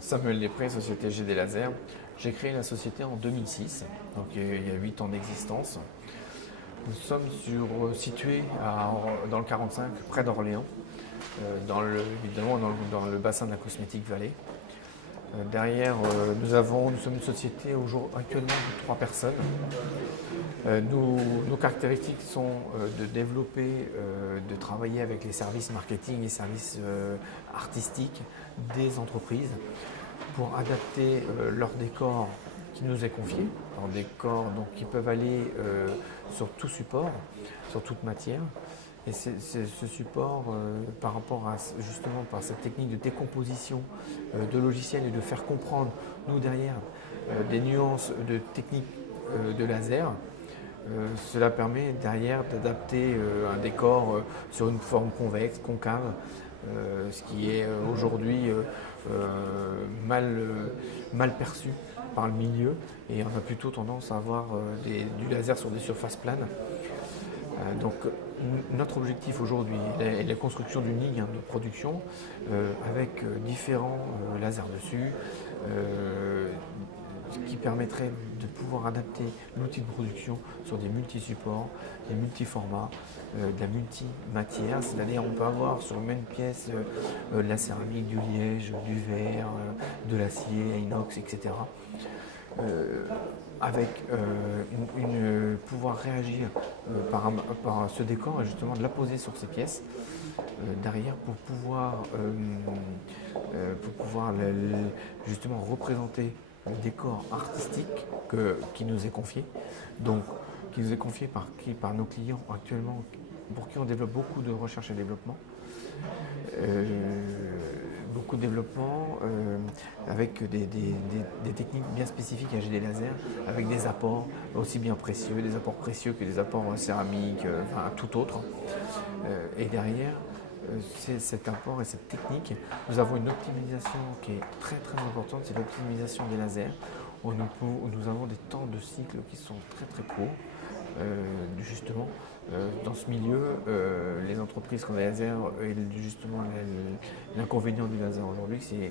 Samuel Després, société GD Laser. J'ai créé la société en 2006, donc il y a 8 ans d'existence. Nous sommes situés dans le 45, près d'Orléans, évidemment dans le bassin de la Cosmétique Vallée. Derrière, nous sommes une société actuellement de 3 personnes. Nos caractéristiques sont de développer, de travailler avec les services marketing et services artistiques des entreprises pour adapter leur décor qui nous est confié, alors décor donc, qui peuvent aller sur tout support, sur toute matière. Et ce support, par rapport à justement par cette technique de décomposition de logiciels et de faire comprendre, nous derrière, des nuances de techniques de laser, cela permet derrière d'adapter un décor sur une forme convexe, concave, ce qui est aujourd'hui mal perçu par le milieu, et on a plutôt tendance à avoir du laser sur des surfaces planes. Donc notre objectif aujourd'hui est la construction d'une ligne de production avec différents lasers dessus, qui permettrait de pouvoir adapter l'outil de production sur des multi-supports, des multi-formats, de la multi-matière, c'est-à-dire on peut avoir sur une même pièce de la céramique, du liège, du verre, de l'acier, inox, etc. Avec pouvoir réagir par ce décor et justement de la poser sur ces pièces derrière pour pouvoir justement représenter le décor artistique qui nous est confié, donc qui nous est confié par nos clients actuellement, pour qui on développe beaucoup de recherche et développement. Beaucoup de développement avec des techniques bien spécifiques à GD Laser, avec des apports aussi bien précieux, des apports précieux que des apports céramiques, enfin tout autre. Et derrière cet apport et cette technique, nous avons une optimisation qui est très très importante, c'est l'optimisation des lasers, où nous avons des temps de cycle qui sont très très courts. Justement, dans ce milieu, les entreprises qui ont des lasers, justement l'inconvénient du laser aujourd'hui, c'est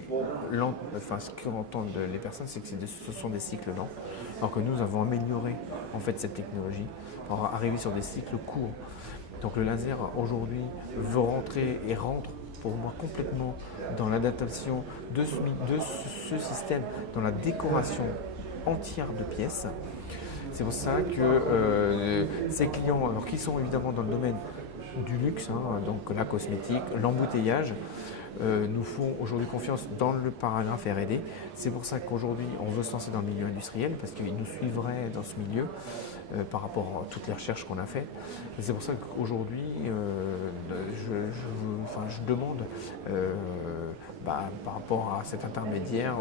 ce qu'entendent les personnes, c'est que ce sont des cycles lents, alors que nous avons amélioré en fait cette technologie pour arriver sur des cycles courts. Donc le laser aujourd'hui veut rentrer et rentre pour moi complètement dans l'adaptation de ce système, dans la décoration entière de pièces. C'est pour ça que ces clients, alors qui sont évidemment dans le domaine du luxe, donc la cosmétique, l'embouteillage, nous font aujourd'hui confiance dans le paragraphe R&D. C'est pour ça qu'aujourd'hui on veut se lancer dans le milieu industriel, parce qu'ils nous suivraient dans ce milieu par rapport à toutes les recherches qu'on a faites. Et c'est pour ça qu'aujourd'hui je demande par rapport à cet intermédiaire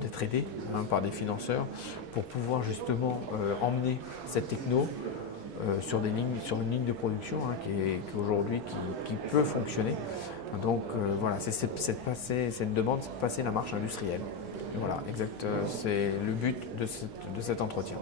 d'être aidé par des financeurs pour pouvoir justement emmener cette techno sur une ligne de production qui aujourd'hui qui peut fonctionner. Donc voilà, c'est cette demande, c'est de passer la marche industrielle. Voilà, exact, c'est le but de cet entretien.